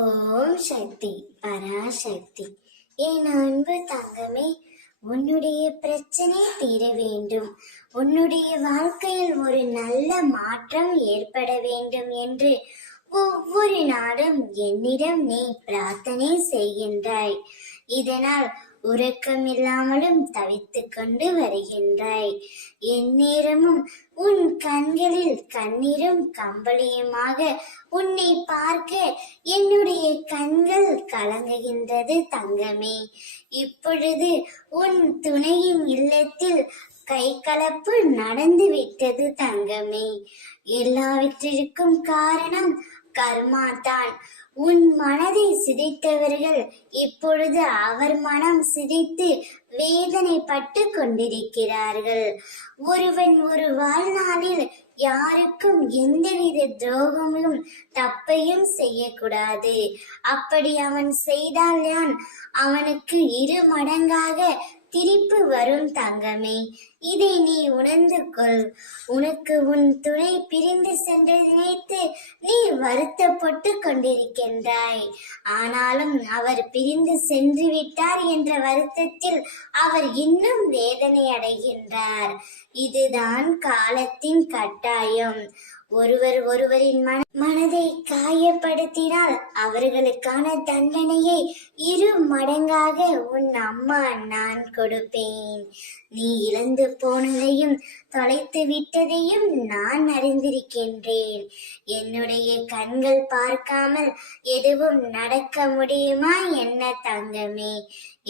ஓம் சக்தி பராசக்தி. என் அன்பு தங்கமே, உன்னுடைய பிரச்சனை தீர வேண்டும், உன்னுடைய வாழ்க்கையில் ஒரு நல்ல மாற்றம் ஏற்பட வேண்டும் என்று ஒவ்வொரு நாளும் என்னிடம் நீ பிரார்த்தனை செய்கின்றாய். இதனால் உறக்கமில்லாமலும் தவித்துக் கொண்டு வருகின்றாய். எந்நேரமும் உன் கண்களில் கண்ணீரும் கம்பளியுமாக உன்னை பார்க்க என்னுடைய கண்கள் கலங்குகின்றது தங்கமே. இப்பொழுது உன் துணையின் இல்லத்தில் கைகலப்பு நடந்து விட்டது தங்கமே. எல்லாவற்றிற்கும் காரணம் கர்மா தான். உன் மனதை சிதைத்தவர்கள் இப்பொழுது அவர் மனம் சிதைத்து வேதனைப்பட்டு கொண்டிருக்கிறார்கள். ஒருவன் ஒரு வாழ்நாளில் யாருக்கும் எந்தவித துரோகமும் தப்பையும் செய்யக்கூடாது. அப்படி அவன் செய்தால்தான் அவனுக்கு 2 மடங்காக திருப்பி வரும் தங்கமே. இதை நீ உணர்ந்து கொள். உனக்கு உன் துணை பிரிந்து சென்று நினைத்து நீ வருத்தப்பட்டு கொண்டிருக்கின்றாய். ஆனாலும் அவர் பிரிந்து சென்று விட்டார் என்ற வருத்தத்தில் அவர் இன்னும் வேதனை அடைகின்றார். இதுதான் காலத்தின் கட்டாயம். ஒருவரின் மனதை காயப்படுத்தினால் அவர்களுக்கான தண்டனையை 2 மடங்காக உன் அம்மா நான் கொடுப்பேன். நீ இழந்து போனதையும் தொலைத்து விட்டதையும் நான் அறிந்திருக்கின்றேன். என்னுடைய கண்கள் பார்க்காமல் எதுவும் நடக்க முடியுமா என்ன தங்கமே?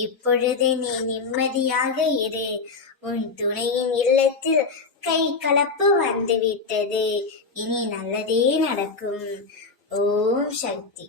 இப்பொழுது நீ நிம்மதியாக இரு. உன் துணையின் இல்லத்தில் கை கலப்பு வந்துவிட்டது. இனி நல்லதே நடக்கும். ஓம் சக்தி.